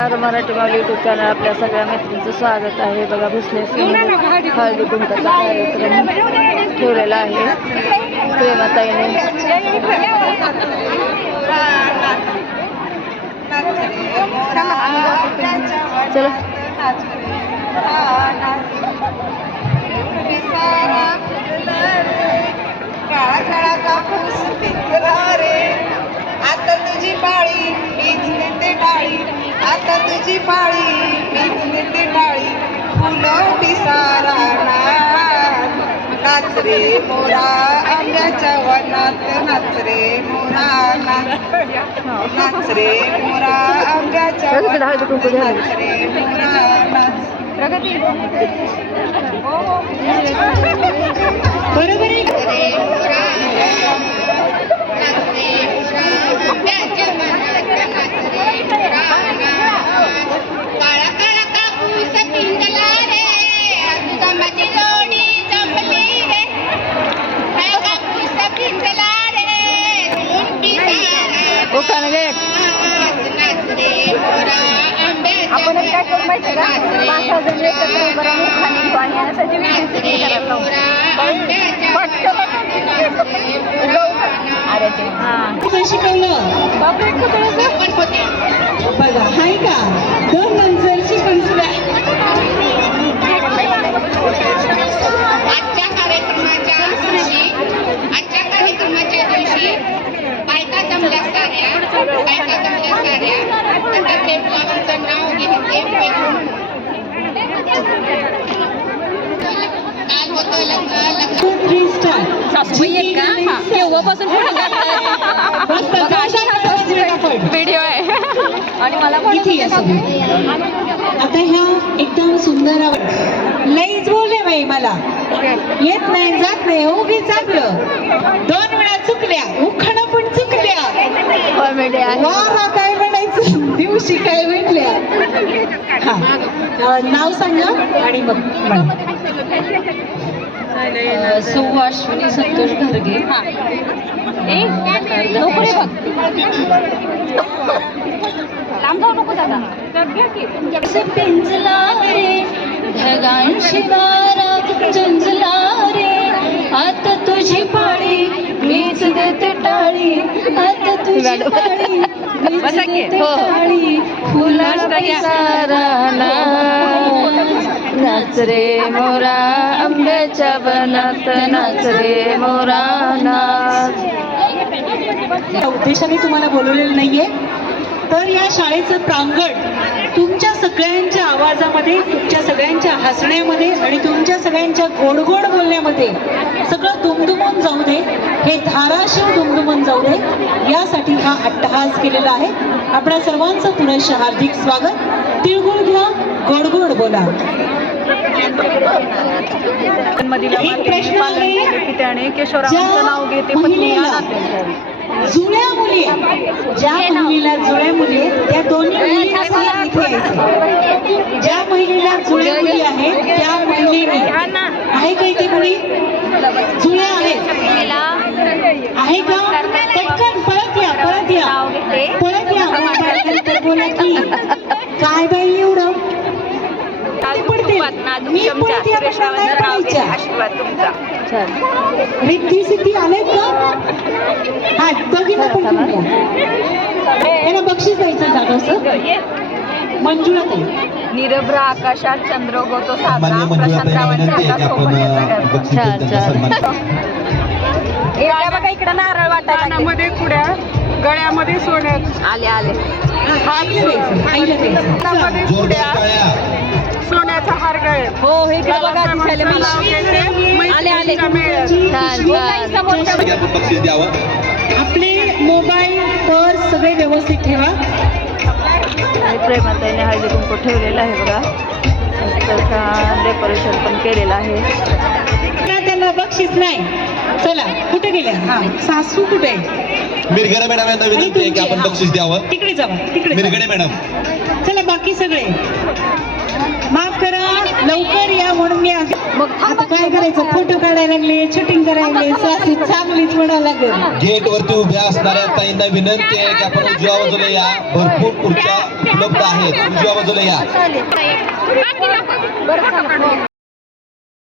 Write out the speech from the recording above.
मराठी माऊली YouTube channel आपल्या सगळ्या मैत्रिणींचं स्वागत आहे. बघा भोसले हळदी कुंकाचा कार्यक्रम ठेवलेला आहे प्रेमाताईने. चला आता तुझी पाळी मीच नेते डाळी, आता तुझी पाळी मीच नेते डाळी, फुलं पिसारा नाच रे मोरा आंब्याच्या वनात, नाच रे मोरा नाच रे मोरा आंब्याच्या वनात, नाच रे मोरा नाच. बरोबर आहे. काळा काळा कापूस पिंजला रे, जमाची जोडी जमली रे, काळा कापूस पिंजला रे, नाच रे मोरा आंब्याच्या. आपण काय करू माहिती का, 5,000 एकत्र उभं राहून खाली घेऊ आणि यासाठी बघा हाय का दोन नंतरची पण आजच्या कार्यक्रमाच्या दिवशी बायका जमल्या साऱ्या, आता प्रेमचं नाव घेते. काल होतं केव्हापासून व्हिडिओ आहे आणि मला आता ह्या एकदम सुंदर लईच बोलले बाई, मला येत नाही जात नाही, उगी चांगलं 2 वेळा चुकल्या, उखाणा पण चुकल्या, वारा काय म्हणायचं दिवशी काय भेटल्या. हा नाव सांगा आणि मग सुवाश्विनी संतोष घरगे. पिंजला रे ढगांशी वारा झुंजला रे, आता तुझी पाळी मीच देते टाळी, आता तुझी पाळी मीच देते टाळी, फुला पिसारा नाच रे मोरा आंब्याच्या वनात, नाच रे मोरा नाच. उद्देशाने तुम्हाला बोलवलेलं नाहीये, तर या शाळेचं प्रांगण तुमच्या सगळ्यांच्या आवाजामध्ये, तुमच्या सगळ्यांच्या हसण्यामध्ये आणि तुमच्या सगळ्यांच्या गोड गोड बोलण्यामध्ये सगळं दुमदुमून जाऊ दे, हे धाराशिव दुमदुमून जाऊ दे, यासाठी हा अट्टहास केलेला आहे. आपल्या सर्वांचं पुनश्च हार्दिक स्वागत. तिळगुळ घ्या, गोड गोड बोला. एक प्रश्न आहे, त्याने केशवरावांचं नाव घेते जुळ्या मुली, ज्या महिलेला जुळ्या मुली त्या दोन्ही मुली इथे यायचे. ज्या महिलेला जुळ्या मुली आहेत त्या महिलेने आहे का इथे मुली जुळ्या आहेत, आहे का? पटकन पळत या, पळत या, पळत या. नंतर बोला की काय बाई एवढं मी पळते, रिद्धी सिद्धी आलेत का? हा बघितलं पण त्यांना बक्षीस द्यायचं झालं असं. मंजुळा ताई, निरभ्र आकाशात चंद्र उगवतो साजरा, प्रशांतरावांच्या हातात सोबत. बघा इकडे नारळ वाटायला मध्ये पुढ्या गळ्यामध्ये सोन्यात आले आले सोन्याचा हार गळे. हो हे बघा आले आले. आपले मोबाईल पर्स सगळे व्यवस्थित ठेवा. प्रेमाताईने हळदी कुंकू ठेवलेला आहे बघा, छान डेकोरेशन पण केलेलं आहे. त्यांना बक्षीस नाही. चला कुठे गेल्या? हा सासू कुठे? मिरगडे मॅडम यांना विनंती आहे की आपण बक्षीस द्यावं. तिकडे जावा, तिकडे मिरगडे मॅडम. चला बाकी सगळे माफ करा, लवकर या म्हणून मी मग आता काय करायचं, फोटो काढायला लागले, शूटिंग करायला लागले, सासू चांगलीच म्हणावं लागेल. गेट वरती उभ्या असणाऱ्या ताईंना विनंती आहे की आपण उजव्या बाजूला या. भरपूर खुर्च्या उपलब्ध आहेत, उजव्या बाजूला या. बरं